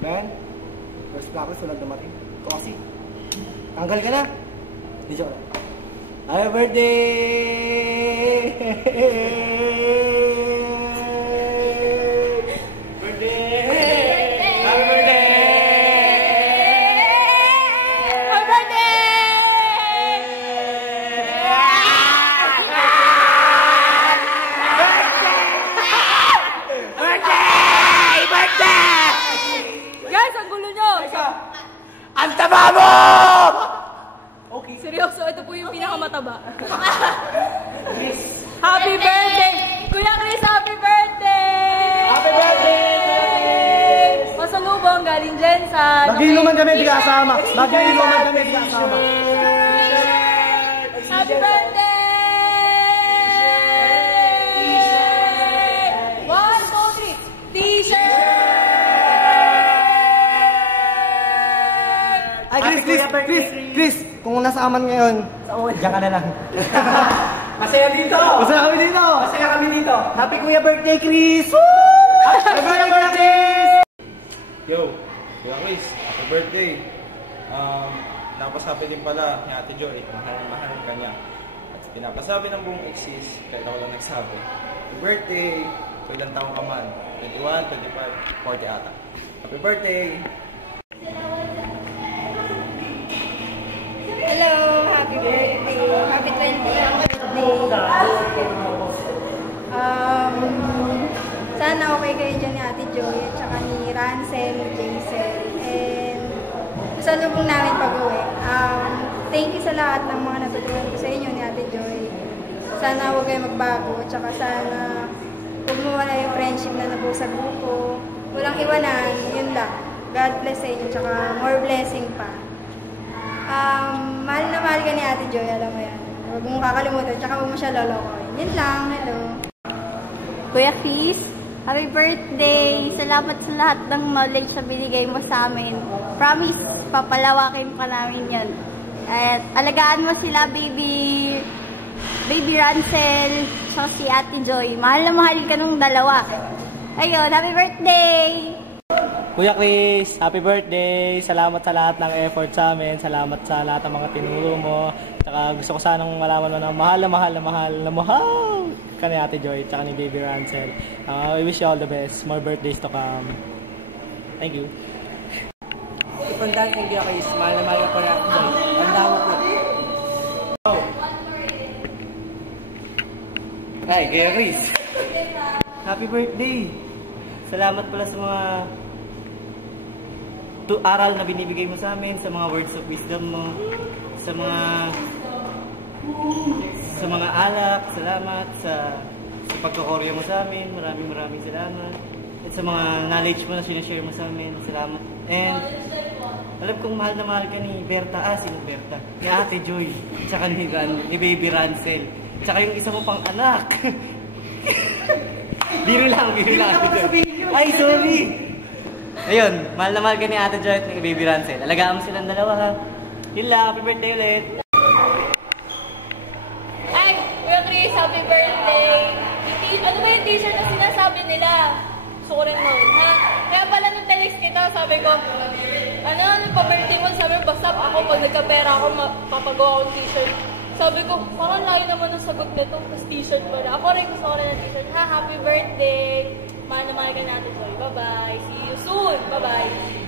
Diba yan? First practice, walang dumating. Ito kasi. Tanggal ka na. Di joke lang. Happy birthday! Ang taba mo! Okay. Seryoso, ito po yung pinakamataba. Happy birthday! Kuya Chris, happy birthday! Happy birthday! Masalubong galing dyan sa... Mag-inuman kami, di kasama. Mag-inuman kami, di kasama. Happy birthday! T-shirt! 1, 2, 3! T-shirt! Ay, Chris, kung nasa aman ngayon, diyan ka na lang. Masaya dito! Masaya kami dito! Masaya kami dito! Happy Kuya birthday, Chris! Happy birthday! Yo, Kuya Chris, happy birthday! Napasabi din pala ni Ate Joy, mahal na mahal ka niya. At pinapasabi ng buong exis, kahit ako lang nagsabi. Happy birthday! So ilang taong ka man? 21, 25, 40 ata. Happy birthday! Hello! Happy birthday! Happy 20th birthday! Sana okay kayo dyan ni Ate Joy at saka ni Rancel, ni Jaisel, and sa lubong namin pag-uwi. Thank you sa lahat ng mga natutunan ko sa inyo ni Ate Joy. Sana huwag kayo magbago at saka sana huwag mawala yung friendship na nabuo sa grupo. Walang iwanan, yun lang. God bless sa inyo at saka more blessing pa. Mahal na mahal ka ni Ate Joy, alam mo yan. Huwag mong kakalimutan, tsaka huwag mo siya lolokohin. Yun lang, hello. Kuya Chris, happy birthday! Salamat sa lahat ng knowledge na binigay mo sa amin. Promise, papalawakin pa namin yun. At alagaan mo sila, baby Rancel, tsaka si Ate Joy. Mahal na mahal ka nung dalawa. Ayun, happy birthday! Kuya Chris, happy birthday! Salamat sa lahat ng effort sa amin. Salamat sa lahat ng mga tinuro mo. Tsaka gusto ko sanang malaman mo na mahal ka ni Ate Joy tsaka ni Baby Rancel. I wish you all the best. More birthdays to come. Thank you. Ipandang kay Kuya Chris, mahal na mahal ko na Ate Joy. Tanda mo po. Hi, Kuya Chris. Happy birthday! Salamat pala sa mga aral na binibigay mo sa amin, sa mga words of wisdom mo, sa mga alak, salamat sa pagkakoryo mo sa amin, maraming salamat. At sa mga knowledge mo na sinashare mo sa amin, salamat. And alam kong mahal na mahal ka ni Berta, sino Berta? Ni Ate Joy, tsaka ni Baby Rancel, tsaka yung isa mo pang anak. Biro lang. Ay, sorry! Ayun, mahal na mahal ka ni Ate Joy at ni Baby Rancel. Alagaan mo silang dalawa, ha? Yun lang, happy birthday ulit! Ay, Kuya Chris, happy birthday! Ano ba yung t-shirt na sinasabi nila? Gusto ko rin nun, ha? Kaya pala nung text kita, sabi ko, pa-birthday mo, sabi ko, basta ako, pag nagkapera ako, papagawa akong t-shirt. Sabi ko, parang layo naman ang sagot nito, tapos t-shirt pala. Ako rin gusto ko rin ng t-shirt. Ha, happy birthday! Mahal na mahal ka natin, Joy. Bye-bye!